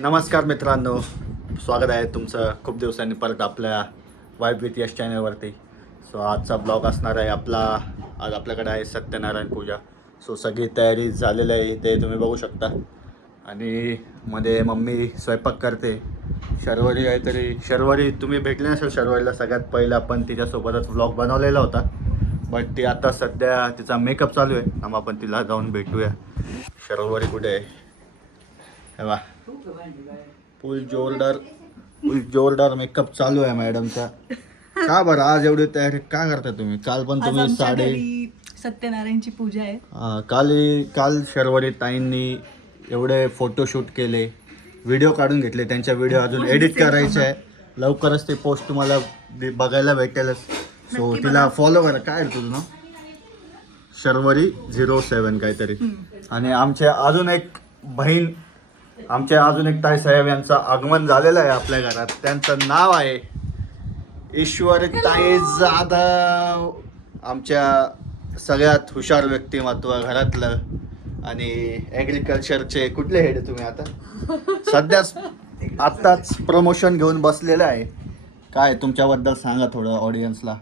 नमस्कार मित्रांनो, स्वागत आहे तुमचं खूप दिवसांनी परत आपल्या वाईब विथ यश चॅनलवरती. सो आजचा ब्लॉग असणार आहे आज आपल्याकडे आहे सत्यनारायण पूजा. सो सगळी तयारी झालेली आहे, ते तुम्ही बघू शकता. आणि मध्ये मम्मी स्वयंपाक करते. शर्वरी काहीतरी शर्वरी तुम्ही भेटले नसेल. शर्वरीला सगळ्यात पहिला आपण तिच्यासोबतच व्लॉग बनवलेला होता, बट ती आता सध्या तिचा मेकअप चालू आहे. मग आपण तिला जाऊन भेटूया. शर्वरी कुठे आहे? हे बा, फुल जोरदार मेकअप चालू आहे मॅडमचा. का बरं आज एवढी तयारी का करता तुम्ही? काल पण तुम्ही सत्यनारायणची पूजा आहे. काल शर्वरी ताईंनी एवढे फोटोशूट केले, व्हिडिओ काढून घेतले. त्यांच्या व्हिडिओ अजून एडिट करायचे आहे. लवकरच ते पोस्ट तुम्हाला बघायला भेटेलच. सो तिला फॉलो करा. काय आहे तुझं नाव? शर्वरी 07 काहीतरी. आणि आमच्या अजून एक ताई साहेब यांचं आगमन झालेलं आहे आपल्या घरात. त्यांचं नाव आहे ईश्वर ताई जाधव. आमच्या सगळ्यात हुशार व्यक्तिमत्व घरातलं. आणि ॲग्रिकल्चरचे कुठले हेड तुम्ही? आता आत्ताच प्रमोशन घेऊन बसलेलं आहे. काय तुमच्याबद्दल सांगा थोडं ऑडियन्सला.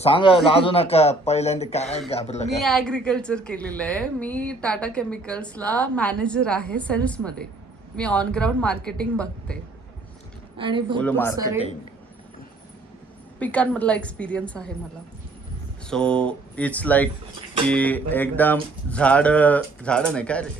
सांगा, लाजू नका. पहिल्यांदा काय घाबरलं? मी ॲग्रिकल्चर केलेलं आहे. मी टाटा केमिकल्सला मॅनेजर आहे सेल्समध्ये. मी ऑन ग्राउंड मार्केटिंग बघते आणि भरपूर सारे पिकांमधला एक्सपिरियन्स आहे मला. सो इट्स लाईक की एकदम झाड नाही काय रे,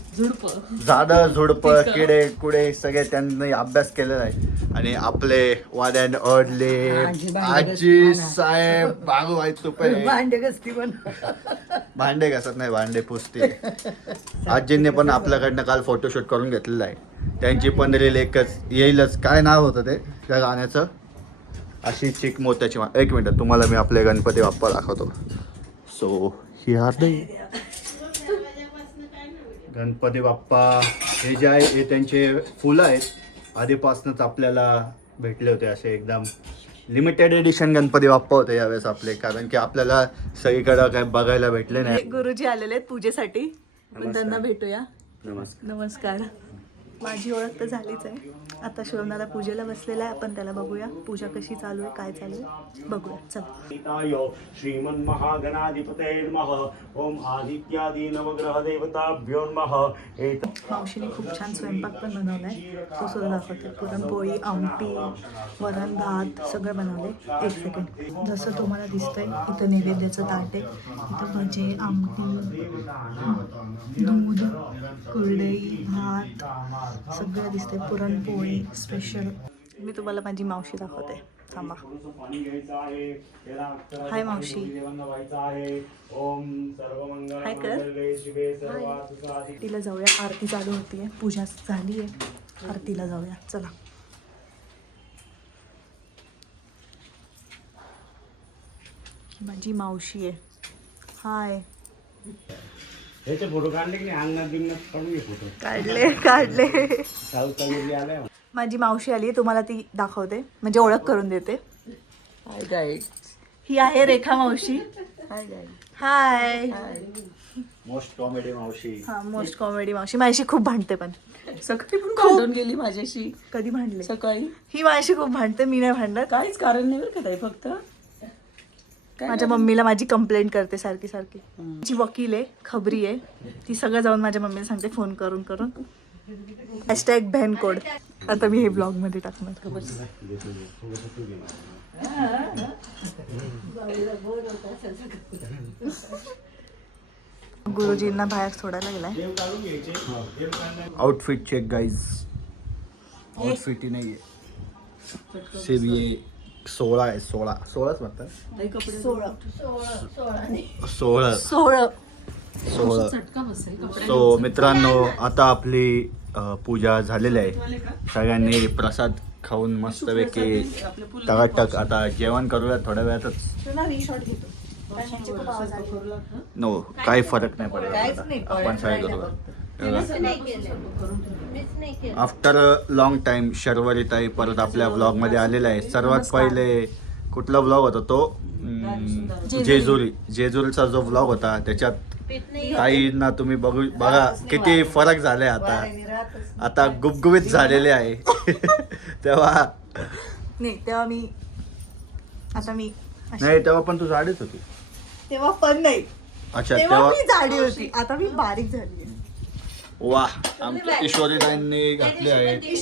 झुडपं किडे कुडे सगळे त्यांनी अभ्यास केलेला आहे. आणि आपले वाद्यान अडले आजी साहेब बागू आहेत तुपे भांडे घासत नाही, भांडे पुसते. आजींनी पण आपल्याकडनं काल फोटोशूट करून घेतलेला आहे. त्यांची पण रील एकच येईलच. काय नाव होतं ते त्या गाण्याचं? अशी चिक मोत्याची एक मिनिट तुम्हाला मी आपले गणपती बाप्पा दाखवतो. सो गणपती बाप्पा हे जे आहे हे त्यांचे फुलं आहेत. आधीपासूनच आपल्याला भेटले होते. असे एकदम लिमिटेड एडिशन गणपती बाप्पा होते यावेळेस आपले, कारण की आपल्याला सगळीकडे काय बघायला भेटले नाही. गुरुजी आलेले आहेत पूजेसाठी, पण त्यांना भेटूया. नमस्कार. माझी ओळख तर झालीच आहे. आता शिवमदादा पूजेला बसलेला आहे. आपण त्याला बघूया पूजा कशी चालू आहे, काय चालू आहे बघूया. चला. श्रीमन महागणाधिपते नमः. ओम आदित्यादी नवग्रह देवताभ्यो नमः. मावशीने खूप छान स्वयंपाक पण बनवलाय, तो सुद्धा दाखवते. पुरणपोळी, आमटी, वरण भात सगळं बनवले. एक सेकंड. जसं तुम्हाला दिसतंय इथं नैवेद्याचं ताट आहे. इथं भजे, आमटी, दूध, कुरडई, भात सगळं दिसतंय. पुरणपोळी स्पेशल. मी तुम्हाला माझी मावशी दाखवते. थांबा. हाय मावशी. हाय कर. आरतीला जाऊया. आरती चालू होतीये. पूजा झाली आहे. आरतीला जाऊया. चला. माझी मावशी आहे. हाय. ह्याचे फोटो काढले की नाही? अंगणात बिंगणात काढून घे फोटो. काढले. माझी मावशी आली, तुम्हाला ती दाखवते, म्हणजे ओळख करून देते. हाय गाईड. ही आहे रेखा मावशी. हाय. मोस्ट कॉमेडी मावशी. हा, मोस्ट कॉमेडी मावशी. माझ्याशी खूप भांडते, पण सकाळी पण भांडून गेली माझ्याशी. कधी भांडले? सकाळी. ही माझ्याशी खूप भांडते, मी नाही भांडत. काहीच कारण नाही बरं का ताई, फक्त माझ्या मम्मीला माझी कंप्लेंट करते सारखी. जी वकील आहे, खबरी आहे, ती सगळं जाऊन माझ्या मम्मीला सांगते फोन करून. #बहन कोड. आता मी हे ब्लॉग मध्ये टाकणार. गुरुजींना बाहेर सोडायला गेलाय. Outfit check guys. आउटफिट ही नाही आहे. सिर्फ ये 16 आहे. 16च म्हणतात. 16. सो मित्रांनो, आता आपली पूजा झालेली आहे. सगळ्यांनी प्रसाद खाऊन मस्तपैकी टकाटक आता जेवण करूया थोड्या वेळातच. नो, काही फरक नाही पडत. आपण सगळे करूया. आफ्टर लॉंग टाइम शर्वरी ताई परत आपल्या ब्लॉगमध्ये आलेला आहे. सर्वात पहिले कुठला ब्लॉग होता तो? जेजुरीचा जो ब्लॉग होता त्याच्यात ताईंना तुम्ही बघा किती फरक झाले आता गुबगुबीत झालेले आहे. तेव्हा नाही तेव्हा मी आता मी अशी- नाही, तेव्हा पण तू जाडीच होती. तेव्हा पण नाही, अच्छा, तेव्हा तेव्हा मी जाडी होती, आता मी बारीक झाली आहे. वा, आमच्या ईश्वरीताईंनी घातली आहे. किती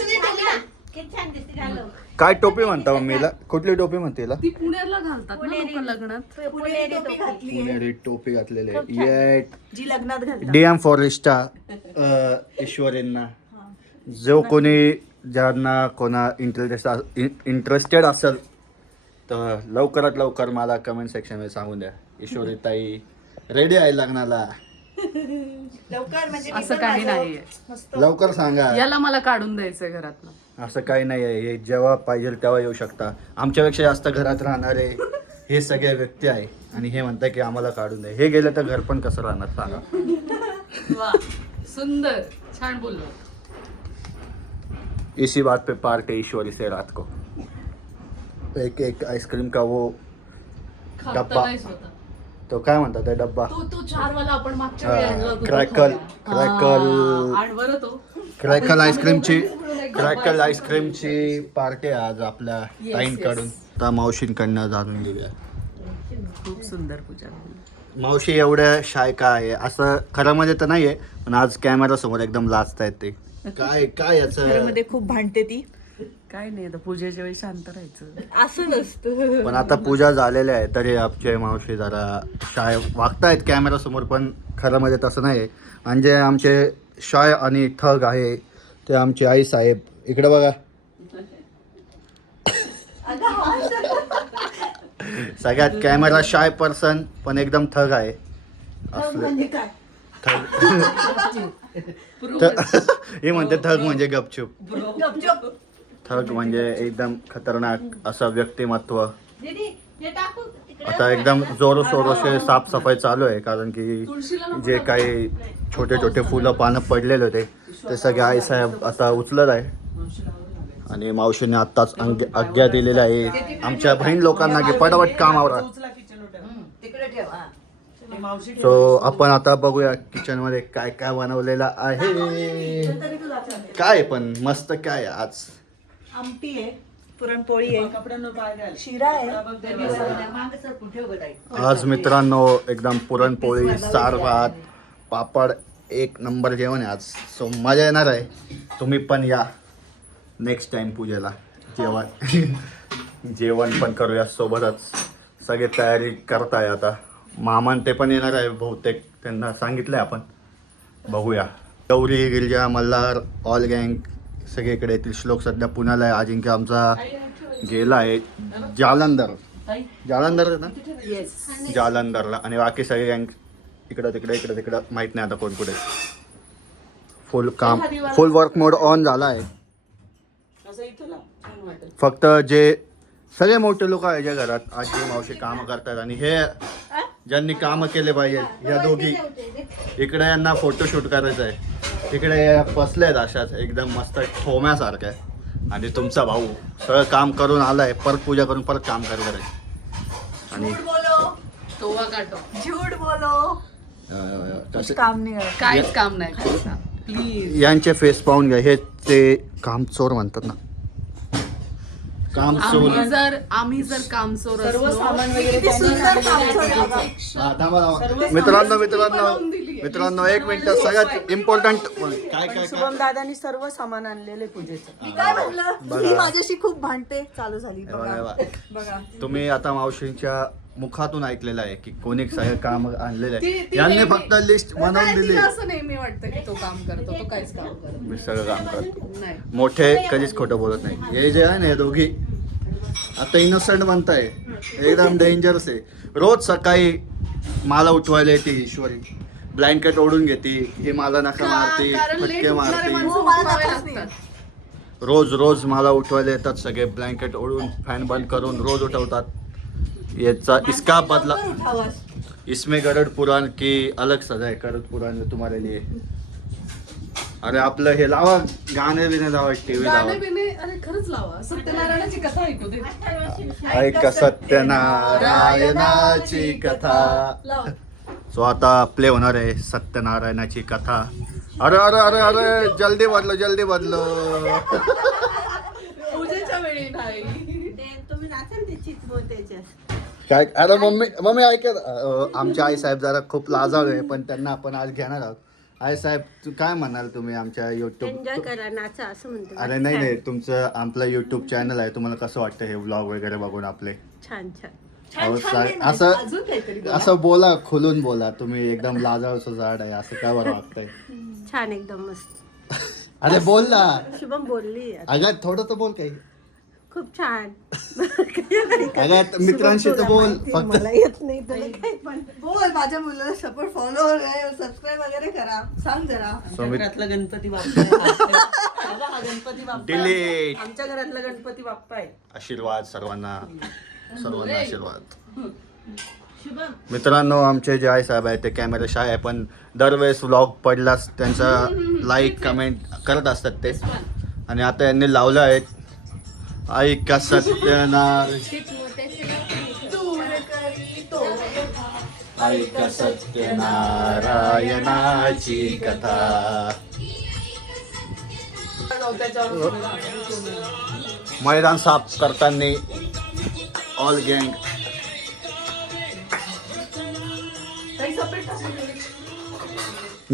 छान दिसते घालून. काय टोपी म्हणता मम्मीला? कुठली टोपी म्हणते हिला? ती पुण्याला घालतात ना लोक लग्नात. पुणेरी टोपी घातली आहे, पुणेरी टोपी घातलेली आहे. येट जी लग्नात घालतात. DM फॉरेस्टा ईश्वरींना जो कोणी ज्यांना कोणा इंटरेस्टेड असेल तर लवकरात लवकर मला कमेंट सेक्शनमध्ये सांगून द्या. ईश्वरी ताई रेडी आहे लग्नाला. लवकर म्हणजे मी असं पण काही माझं नाहीये. मस्त लवकर सांगा. याला मला काढून द्यायचंय घरातनं. असं काही नाही आहे. हे जेव्हा पाहिजे तेव्हा येऊ शकता. आमच्यापेक्षा जास्त घरात राहणारे हे सगळे व्यक्ती आहे आणि हे म्हणतात की आम्हाला काढून द्या. हे गेले तर घर पण कसं राहणार सांगा. वा, सुंदर, छान बोललो. इसी बात पे पार्टी ईश्वरी से रात को एक आइसक्रीम का वो खाता डब्बा. नाही स्वतः. तो काय म्हणतात ते डब्बा? तो 4 वाला आपण मागच्या वेळी आणला होता. क्रॅकल आणि बरं तो क्रॅकल आईस्क्रीमची पार्टी आहे आज आपल्या ताईंकडून. आता मावशींकडनं जाणून घेऊया. खूप सुंदर पूजा. मावशी एवढ्या शाय का आहे असं खरं मध्ये तर नाहीये, पण आज कॅमेरा समोर एकदम लाजतायत ते. काय याचं घरामध्ये खूप भांडते ती. काय नाही, आता पूजेच्या वेळी शांत राहायचं. असं नसतं. पण आता पूजा झालेल्या आहे तरी आमचे मावशी जरा शाय वागतायत कॅमेरा समोर, पण खरं मध्ये तसं नाही. आणि जे आमचे शाय आणि ठग आहे ते आमचे आई साहेब. इकडे बघा, सगळ्यात कॅमेरा शाय पर्सन पण एकदम ठग आहे असले. म्हणजे काय? हे म्हणते ठग म्हणजे गपचूप. गपचूप. ठग म्हणजे एकदम खतरनाक असं व्यक्तिमत्व. दीदी, हे टाकू तिकडे. आता एकदम जोरोशोरोशे साफसफाई चालू आहे, कारण की जे काही छोटे छोटे फुलं पानं पडलेले होते ते सगळे आईसाहेब आता उचलत आहे. आणि मावशीने आत्ताच आज्ञा दिलेल्या आहे आमच्या बहीण लोकांना की पटापट कामावर. सो आपण आता बघूया किचन मध्ये काय काय बनवलेलं आहे. काय पण मस्त काय आज. आमटी आहे, पुरणपोळी आहे, शिरा आहे. मागं सरकून ठेव गं ताई. आज मित्रांनो एकदम पुरणपोळी, सार भात, पापड, एक नंबर जेवण आहे आज. सो मजा येणार आहे. तुम्ही पण या नेक्स्ट टाइम पूजेला. जेवण पण करूया सोबतच. सगळे तयारी करताय आता. मामान ते पण येणार आहे बहुतेक, त्यांना सांगितलंय आपण. बघूया. गौरी, गिरिजा, मल्हार, ऑल गँग सगळीकडे येतील. श्लोक सध्या पुण्याला आहे. अजिंक्य आमचा गेला आहे जालंधर आहे ना, जालंधरला. आणि बाकी सगळे गँग इकडं तिकडं माहित नाही आता कोण कुठे. फुल वर्क मोड ऑन झाला आहे. फक्त जे सगळे मोठे लोक आहे ज्या घरात आजी मावशी कामं करतात आणि हे ज्यांनी कामं केले पाहिजे या दोघी इकडे यांना फोटोशूट करायचं आहे. तिकडे बसले आहेत अशाच एकदम मस्त ठोम्यासारख्या. आणि तुमचा भाऊ सगळं काम करून आलाय, परत पूजा करून परत काम करणार आहे. आणि तोवा काटो. झूठ बोलो. तसे काम नाही करत. काहीच काम नाही करायचं. प्लीज. यांचे फेस पाहून घ्या. हे ते कामचोर म्हणतात ना, कामचोर. आम्ही जर कामचोर सर्व असलो, सामान वगैरे मित्रांनो एक मिनिट. सगळ्यात इम्पॉर्टंट काय शुभम दादानी सर्व सामान आणलेले पूजेचं. मी काय म्हटलं, बघा. ही माझ्याशी खूप भांडते. चालू झाली बघा. बघा. तुम्ही आता मावशींच्या मुखातून ऐकलेलं आहे की कोणी सगळं काम आणलेलं आहे. ती यांनी नेहमी- फक्त लिस्ट बनवून नाही, दिली. तिला असं नेहमी वाटतं की तो काम करतो, तो काहीच काम करत मी सगळं काम करतो. नाही. मोठे कधीच खोटं बोलत नाही. हे जे आहे ना हे दोघी आता इनोसंट बनताय, एकदम डेंजरस आहे. रोज सकाळी मला उठवायला येते ईश्वरी, ब्लँकेट ओढून घेते, हे मला नका मारते, कारण लेट फटके उठणारे मारते. माणसं हो, मला उठवावे नकोच नाही. लागतात. रोज मला उठवायला येतात सगळे. ब्लँकेट ओढून फॅन बंद करून रोज उठवतात. याचा इसका बदला. लवकर उठावं. इसमें गरुड़ पुराण की अलग सजा है. गरुड़ पुराण में तुम्हारे लिए. अरे आपलं हे लावा, गाणे बिने लावा, टीव्ही लावा. गाणे बिणे अरे खरंच लावा. सत्यनारायणाची कथा ऐकू दे. ऐका सत्यनारायणाची कथा. लाव. सो आता प्ले होणार आहे सत्यनारायणाची कथा. अरे अरे अरे अरे जल्दी बदलो पूजेच्या वेळी नाही. तुम्ही नाचाल ते चितमोत्याच्या. काय अरे मम्मी ऐक आमचे आई साहेब जरा खूप लाजाळू आहे पण त्यांना आपण आज घेणार आहोत. आई साहेब काय म्हणाल तुम्ही आमच्या एन्जॉय युट्यूब करा, नाचा असं म्हणतो. अरे नाही तुमचं आपलं युट्यूब चॅनल आहे तुम्हाला कसं वाटतं हे व्लॉग वगैरे बघून आपले छान छान. अहो, असं असं बोला खुलून बोला तुम्ही एकदम लाजाळूचं झाड आहे असं काय बरं वाटतंय. छान एकदम मस्त. अरे बोल ना शुभम बोलली अगं थोडं तर बोल काही खूप छान. अगं मित्रांशी तर बोल फक्त मला येत नाही तुला काय पण. बोल माझ्या मुलाला सपोर्ट फॉलो सबस्क्राईब वगैरे करा. सांग जरा. आमच्या घरातला गणपती बाप्पा आहे. हा गणपती बाप्पा आहे. डिलीट आमच्या घरातला गणपती बाप्पा आहे. आशीर्वाद सर्वांना आशीर्वाद. मित्रांनो आमचे जे आई साहेब आहेत ते कॅमेरा शाय आहे पण दरवेळेस व्लॉग पडलाच त्यांचा लाईक कमेंट करत असतात ते. आणि आता यांनी लावलं आहेत ऐका सत्यनारायण ऐका सत्यनारायणाची कथा. मैदान साफ करताना ऑल गँग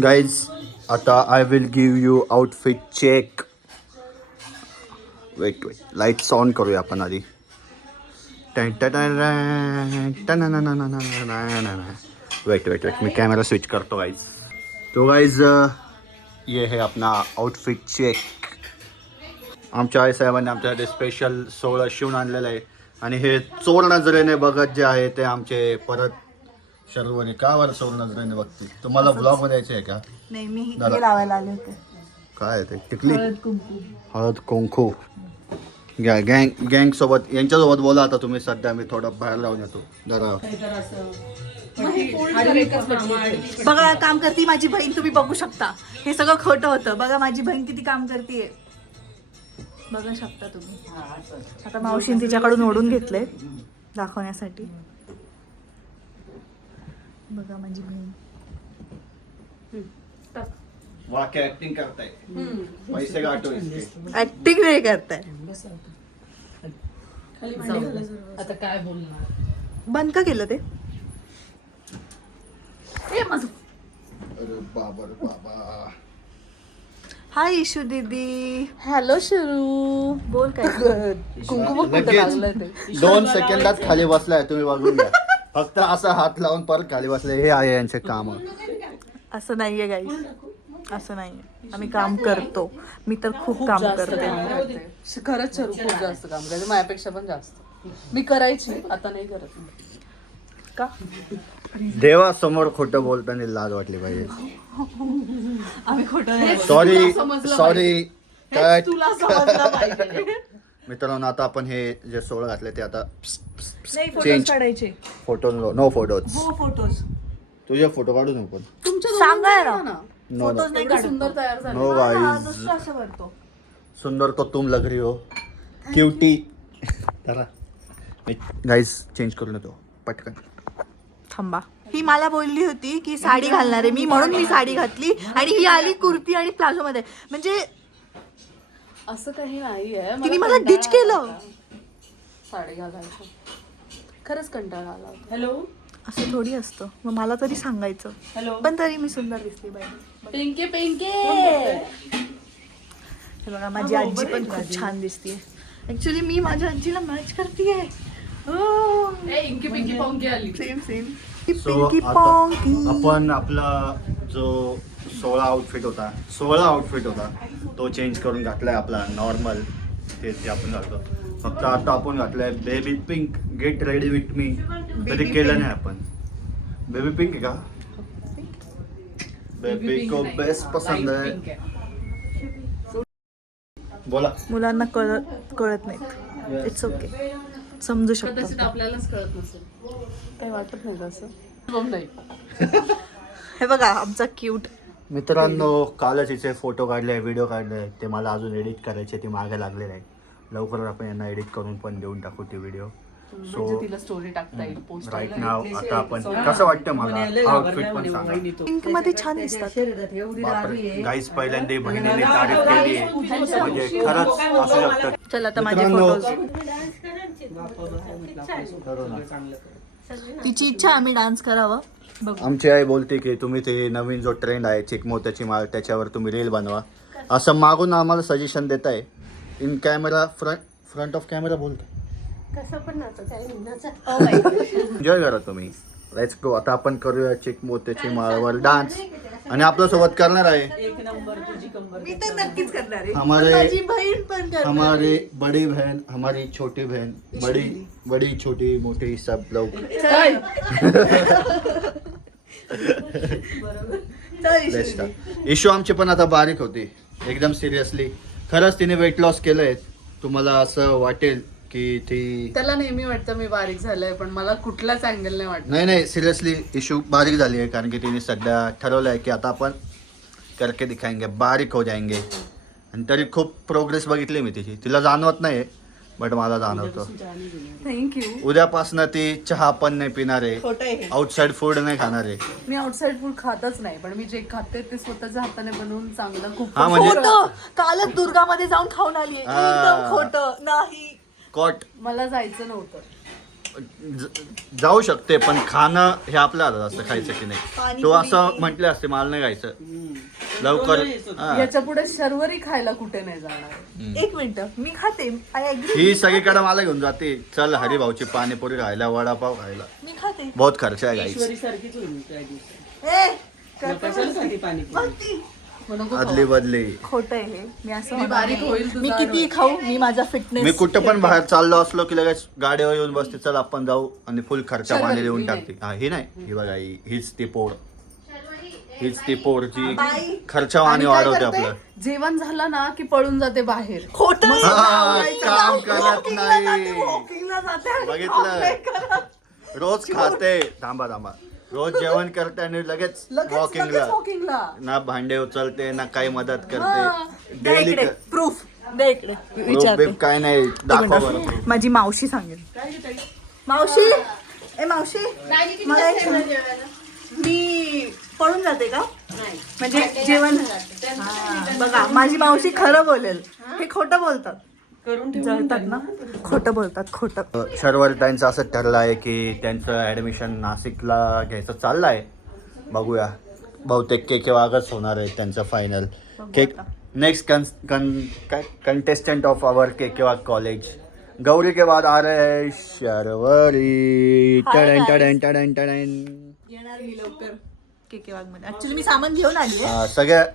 गाईज आता I will give you outfit check. Wait lights on करूया आपण आधी. वेट मैं कैमरा स्विच करतो गाइज. तो गाइज ये है अपना आउटफिट चेक. आमच्या आई साहेबांनी आमच्यासाठी स्पेशल 16 शिवून आणलेलं आहे आणि हे चोर नजरेने बघत जे आहे ते आमचे परत शर्वणी का वर चोर नजरेने बघते. तुम्हाला ब्लॉग मध्ये यायचे आहे का? नाही मी हे लावायला आले होते. काय ते टिकली हळद कुंकू गँग सोबत यांच्यासोबत बोला आता तुम्ही. सध्या मी थोडं बाहेर जाऊन येतो जरा. बघा काम करते माझी बहीण, तुम्ही बघू शकता. हे सगळं खोटं होतं. बघा माझी बहीण किती काम करते बघू शकता तुम्ही. आता मावशीने तिच्याकडून ओढून घेतलंय दाखवण्यासाठी. बघा माझी बहीण वाक्य ऍक्टिंग करताय पैसे गाठो इसके. ऍक्टिंग नाही करताय. आता काय बोलणार. बंद का केलं ते? अरे बाबा हाय इशू दीदी. हॅलो शिरू. बोल काय. कुंकुम कुठं लागलं ते. 2 सेकंदात खाली बसलाय तुम्ही बघून घ्या. फक्त असा हात लावून परत खाली बसले. हे आहे यांचे काम. असं नाहीये गाईस, असं नाहीये. आम्ही काम करतो. मी तर खूप काम करते. खरंच शिरू खूप जास्त काम करायचं माझ्यापेक्षा पण जास्त. मी करायची आता नाही करत. का? देवासमोर खोटं बोलताना लाज वाटली पाहिजे. आम्ही खोटं नाही. Sorry cut. तुला समजलं पाहिजे. मित्रांनो आता आपण हे जे 16 घातले ते आता नाही फोटोज Change. काढायचे. Photo no photos. हो फोटोज. तुझे फोटो काढू नको. तुमच्या सांगा दोघांना ना. नो फोटोज नाही एवढं काढत. सुंदर तयार झाले. नो हा, गाइस दुसरं असं करतो. सुंदर तो तुम लग रही हो क्यूटी. गाइस चेंज करून येतो पटकन. थांबा. ही मला बोलली होती की साडी घालणार आहे मी, म्हणून मी साडी घातली आणि ही आली कुर्ती आणि प्लाझो मध्ये. म्हणजे असं काही नाहीये. तिने मला डिच केलं. साडी घालायचं खरंच कंटाळा आला होता. हॅलो असं थोडी असतं. मग मला तरी सांगायचं. हॅलो पण तरी मी सुंदर दिसली पाहिजे. पिंके पिंके. हे बघा माझी आजी पण खूप छान दिसते. ऍक्च्युली मी माझ्या आजीला मॅच करतेय. इंकी पिंकी पांकी आली. Same same. सो पिंकी आता पॉंकी. आपण आपला जो 16 आउटफिट होता तो चेंज करून घातलाय आपला नॉर्मल. ते आपण घालतो. फक्त आता आपण घातलाय baby pink. Get ready with me. कधी केलं नाही आपण. बेबी पिंक आहे का? बेबी को बेस्ट पसंद आहे. बोला. मुलांना कळत नाहीत. It's okay. समजू कदाचित शकतात. आपल्यालाच कळत नसेल. काही वाटत नाही तसं. नाही. हे बघा आमचा क्यूट. मित्रांनो कालच हिचे फोटो काढले व्हिडिओ काढले ते मला अजून एडिट करायचे. ते मागे लागलेले आहे. लवकरच आपण यांना एडिट करून पण देऊन टाकू ते व्हिडिओ. म्हणजे तिला स्टोरी टाकता येईल पोस्ट राईट नाव आता आपण कसं वाटतं मला आउटफिट पण सांगा. पिंक मध्ये छान दिसतात. बापरे गाईज पहिल्यांदा बहिणीने तारीफ केली आहे म्हणजे खरंच असू शकतं. चल आता माझे मित्रांनो, फोटोज. तिची इच्छा आम्ही डान्स करावं. बघू. आमची आई बोलते की तुम्ही ते नवीन जो ट्रेंड आहे चिकमोत्याची माळ त्याच्यावर तुम्ही रील बनवा असं मागून आम्हाला सजेशन देत आहे. In camera front off camera बोलतो कसं पण नाचत आहे नाचा. एन्जॉय करा तुम्ही. Let's go. आता आपण करूया चिकमोत्याची माळवर डान्स आणि आपल्यासोबत करणार आहे एक नंबर तुझी कंबर. मी तर नक्कीच करणार आहे. हमारे माझी बहीण पण करणार आहे. हमारी बड़ी बहन हमारी छोटी बहन बड़ी छोटी मोटी सब लोग. बेस्ट. इशू आमची पण आता बारीक होती एकदम सिरियसली. खरंच तिने वेट लॉस केलंय. तुम्हाला असं वाटेल की ती त्याला नेहमी वाटतं मी बारीक झालंय पण मला कुठलाच अँगल नाही वाटत. नाही सिरियसली इशू बारीक झाली आहे कारण की तिने सध्या ठरवलं आहे की आता आपण करके दिखाएंगे बारीक हो जाएंगे. आणि तरी खूप प्रोग्रेस बघितली मी तिची. तिला जाणवत नाही बट मला जाणवतो. थँक्यू. उद्यापासून ती चहा पण नाही पिणार आहे. खोटं आहे हे. आउटसाइड फूड नाही खाणार आहे. मी आउटसाइड फूड खातच नाही पण मी जे खाते ते स्वतःच्या हाताने बनवून चांगलं खूप हा म्हणजे खोटं. कालच दुर्गामध्ये जाऊन खाऊन आली. एकदम खोटं नाही. कॉट मला जायचं नव्हतं. जाऊ शकते पण खाणं हे आपल्या हातात असतं खायचं की नाही. पाणीपुरी. तो असं म्हटले असते मला नाही खायचं लवकर. हा. याच्या पुढे शर्वरी खायला कुठे नाही जाणार. एक मिनिट मी खाते. I agri. ही सगळीकडे मला घेऊन जाते. चल हरिभाऊची पाणीपुरी खायला वडापाव खायला मी खाते. बहुत खर्च आहे गाईस. ईश्वरी सारखीच होईल त्या दिवशी. कशाला साठी पाणी अदली बदली. खोटं आहे हे. मी असं मी होणार बारीक नाही. होईल तुझा मी किती खाऊ मी माझा मी फिटनेस. कुठं पण बाहेर चाललो असलो की लगेच गाडीवर येऊन बसते चल आपण जाऊ आणि फुल खर्चा शर्वरी, पाणी देऊन ही टाकते. हा ही नाही ही बघा हीच ती पोर. हीच ती पोर जी बाई. खर्चा आणि आणि काय वाढवते करते? आपलं. जेवण झालं ना की पळून जाते बाहेर. खोटं आहे. हा, जायचं. काम करत Walking ला जाते, नाही. walking ला जाते आणि बघितलं? काम नाही करत. रोज खाते. थांबा रोज जेवण करते आणि लगेच वॉकिंगला. वॉकिंगला ना भांडे उचलते ना काही मदत हा. करते. द्या डेली इकडे प्रूफ. द्या इकडे विचारते. काय नाही दाखवा बरं. माझी मावशी सांगेल. मावशी ए मावशी मला एक सांग. मी पळून जाते का म्हणजे जेवण. हा, बघा माझी मावशी खरं बोलेल. हे खोटं बोलतात. करून जळतात ना. खोटं बोलतात खोटं. शर्वरी त्यांचं असं ठरलं आहे की त्यांचं ॲडमिशन नाशिकला घ्यायचं चाललं आहे. बघूया बहुतेक के वागच होणार आहे त्यांचं फायनल. नेक्स्ट कंटेस्टेंट ऑफ आवर के वाग कॉलेज गौरी के बाद आ रहे हैं शर्वरी. Hi, टडन guys. टडन टडन टडन. येणार मी लवकर के वाग मध्ये. ऍक्च्युली मी सामान घेऊन आली आहे. सगळ्या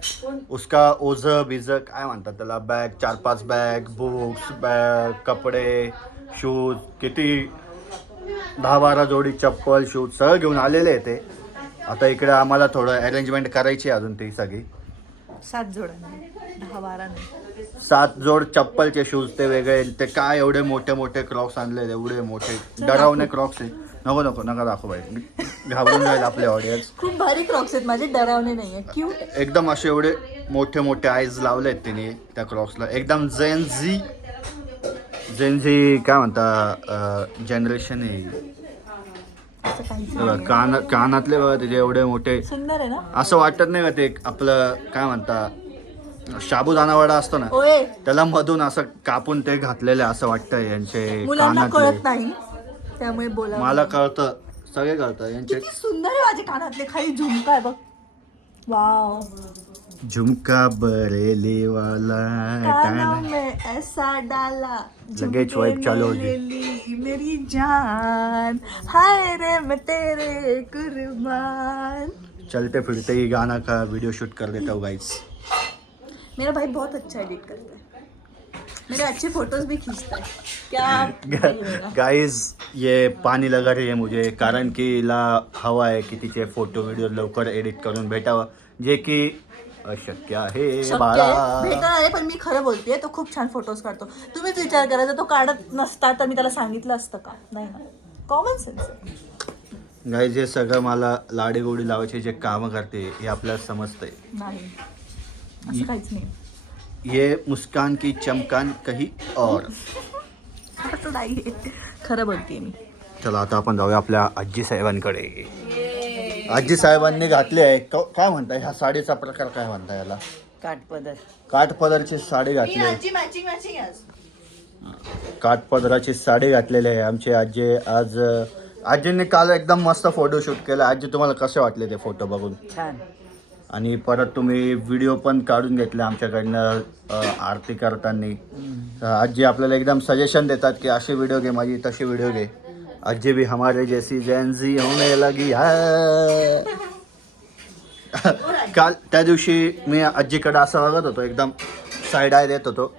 उसका ओझ बिझ काय म्हणतात त्याला बॅग 4-5 बॅग बुक्स बॅग कपडे शूज किती 10-12 जोडी चप्पल शूज सगळं घेऊन आलेले आहे ते. आता इकडे आम्हाला थोडं अरेंजमेंट करायची आहे अजून ती सगळी. 7 जोड्यांनी 10-12 नाही. 7 जोड चप्पलचे शूज ते वेगळे. ते काय एवढे मोठे क्रॉक्स आणले एवढे मोठे डरावणे क्रॉक्स आहे. नको नका दाखव बाई घाबरून जाईल आपले ऑडियन्स. खूप भारी क्रॉक्स आहेत माझे. डरावणे नाहीये. क्यूट. एकदम असे एवढे मोठे आईज लावले आहेत तिने त्या क्रॉक्सला. एकदम जेनझी काय म्हणता जनरेशन आहे. असं काहीच हे बघ, नाही. कानातले बघा त्याचे एवढे मोठे. सुंदर आहे ना. असं वाटत नाही का ते आपलं काय म्हणता साबुदाणा वडा असतो ना ओए त्याला मधून असं कापून ते घातलेले असं वाटतं यांचे मुलांना कळत कानातले. नाही त्यामुळे बोला. मला कळतं सगळे कळतं यांचे. किती सुंदर आहे माझे कानातले. खाली झुमका आहे बघ. वाव. झुमका बरेली वाला कानों में ऐसा डाला लगेच वाइब चालू होती. ले ली मेरी जान हाय रे मैं तेरे कुर्बान. चलते फिरते ही गाना का वीडियो शूट कर देता हूँ गाइस. मेरा भाई बहुत अच्छा एडिट करता है. मेरे अच्छे फोटोज भी खींचता है. क्या गाइस ये पाणी लगा रही है मुझे कारण की हिला हवा आहे की तिचे फोटो व्हिडिओ लवकर एडिट करून भेटावं जे की अशक्य आहे बाळा. भेटणार आहे पण मी खरं बोलतेय. तो खूप छान फोटोज काढतो. तुम्हीच विचार करायचा तो काढत नसता तर मी त्याला सांगितलं असतं का. नाही ना. Common sense. गाइस हे सगळं मला लाडी गोडी लावायचे जे कामं करते हे आपल्याला समजतंय. नाही असं काहीच नाही. ये मुस्कान की चमकान कहीं और. असं नाही खरं बोलते मी. चला आता आपण जाऊया आपल्या आजी साहेबांकडे. आजी साहेबांनी घातली आहे काय म्हणताय ह्या साडीचा प्रकार काय म्हणताय याला? काठपदर. काठपदरची साडी घातली आहे. आजी मॅचिंग मॅचिंग आज. काठपदराची साडी घातलेली आहे आमची आजी. आज आजींनी काल एकदम मस्त फोटोशूट केलं. आजी तुम्हाला कसे वाटले ते फोटो बघून? छान. आणि परत तुम्ही व्हिडिओ पण काढून घेतले आमच्याकडनं आरती करताना. तर आजी आपल्याला एकदम सजेशन देतात की अशी व्हिडिओ घे माझी, तशी व्हिडिओ घे. आजी भी हमारे जैसी जेंजी होने लगी है. काल त्या दिवशी मी आजीकडे असं बघत होतो, एकदम साईड आय देत होतो.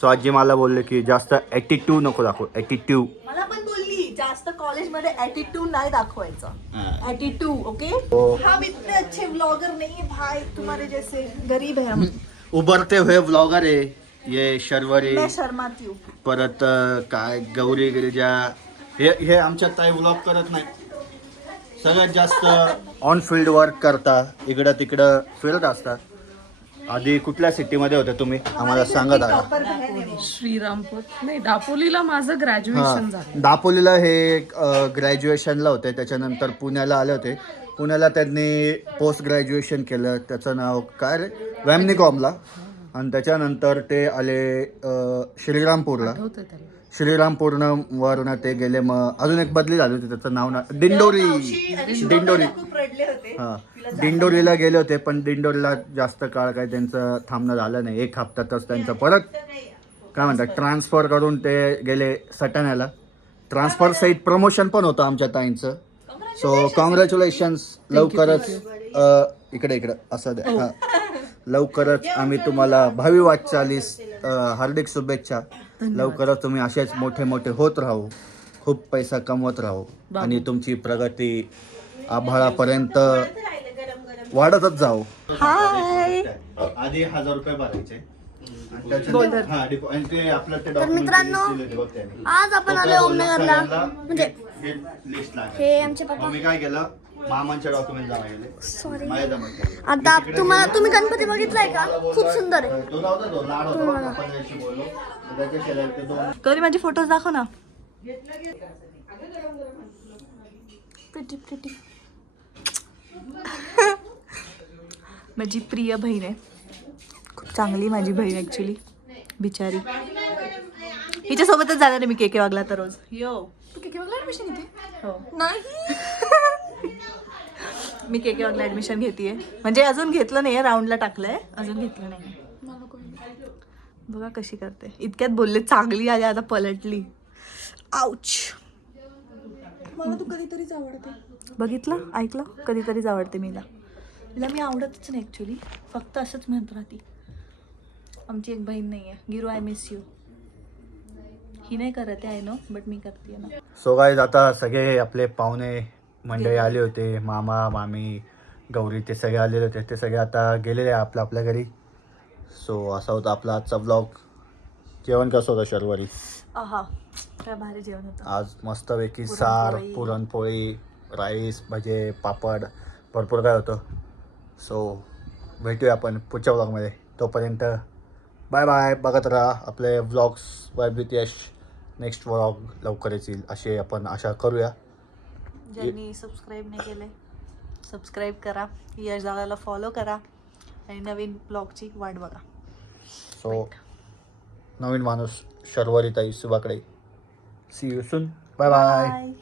सो आजी मला बोलले की जास्त ॲटिट्यूड नको दाखव, ॲटिट्यूड. मला पण बोलली जास्त कॉलेजमध्ये ॲटिट्यूड नाही दाखवायचा. Attitude okay. हम इतने अच्छे व्लॉगर नहीं भाई, तुम्हारे जैसे गरीब है हम. उभरते हुए व्लॉगर आहे ये शर्वरी. मैं शर्माती हूँ. परत काय गौरी गिरिजा हे आमच्या ताई व्लॉग करत नाही. सगळ्यात जास्त ऑन फील्ड वर्क करता, इकडं तिकडं फिरत असता. आधी कुठल्या सिटीमध्ये होते तुम्ही आम्हाला सांगत आहात? श्रीरामपूर नाही, दापोलीला माझं ग्रॅज्युएशन झालं. दापोलीला हे ग्रॅज्युएशनला होते, त्याच्यानंतर पुण्याला आले होते. पुण्याला त्यांनी पोस्ट ग्रॅज्युएशन केलं, त्याचं नाव काय रे, वॅमनी कॉमला. आणि त्याच्यानंतर ते आले श्रीरामपूरला. आठवतंय त्याला. श्रीरामपूरवरनं ते गेले. मग अजून एक बदली झाली होती, त्याचं नाव ना दिंडोरी. खूप रडले होते. हां, दिंडोरीला गेले होते, पण दिंडोरीला जास्त काळ काही त्यांचं थांबणं झालं नाही. 1 हप्त्यातच त्यांचं परत काय म्हणतात ट्रान्सफर करून ते गेले सटाण्याला. ट्रान्सफर सहित प्रमोशन पण होतं आमच्या ताईंचं. So congratulations. लवकरच इकडे असं द्या. हां, लवकरच आम्ही तुम्हाला भावी वाटचालीस हार्दिक शुभेच्छा. लवकरच तुम्ही असेच मोठे मोठे होत राहू, खूप पैसा कमवत राहू आणि तुमची प्रगती आभाळापर्यंत वाढतच जाऊ. हाय. आधी 1000 रुपये भरायचे. तर मित्रांनो, आज आपण आलो ओमनगरला. म्हणजे हे आमचे पप्पा. मी काय केलं, मामांचे डॉक्युमेंट जमा केले. सॉरी. माझ्या जमा केले. आता तुम्ही गणपती बघितलाय का? खूप सुंदर आहे. तो नव्हता, तो लाड होता. आपण याशी बोललो. त्याच्या शेजारी ते 2 कधी माझे फोटोज दाखव ना. Pretty pretty. माझी प्रिय बहीण आहे, खूप चांगली माझी बहीण ॲक्च्युली, बिचारी. हिच्यासोबतच जाणार आहे मी केके वागला तर रोज. यो तू केके वागला ॲडमिशन घेते? हो. नाही. मी केके वागला ॲडमिशन घेते, म्हणजे अजून घेतलं नाही आहे, राऊंडला टाकलं आहे, अजून घेतलं नाही. बघा कशी करते. इतक्यात बोलले चांगली आली, आता पलटली. आउच. मला तू कधीतरीच आवडते. बघितलं, ऐकलं, कधीतरीच आवडते मीला. तिला मी आवडतच नाही ॲक्च्युली, फक्त असंच म्हणत राहते. आमची एक बहीण नाही आहे, गिरू, आय मिस यू. ही नाही करत आहे, आय नो, बट मी करते ना. सो गाईज, आता सगळे आपले पाहुणे मंडळी आले होते, मामा मामी गौरी ते सगळे आलेले होते. ते सगळे आता गेलेले आहे आपल्या घरी. सो असा होता आपला आजचा ब्लॉग. जेवण कसं होतं शर्वरी? आहा, काय भारी जेवण होतं आज. मस्तपैकी सार, पुरणपोळी, राईस, भजे, पापड, भरपूर काय होतं. सो भेटूया आपण पुढच्या ब्लॉगमध्ये. तोपर्यंत बाय बाय. बघत राहा आपले vlogs. Vibe with Yash. Next vlog लवकरच येईल अशी आपण आशा करूया. ज्यांनी सबस्क्राईब नाही केले, सबस्क्राईब करा, यश दादाला फॉलो करा आणि नवीन ब्लॉगची वाट बघा. सो नवीन माणूस शर्वरी ताई सुभाकडे. See you soon. Bye bye. Bye.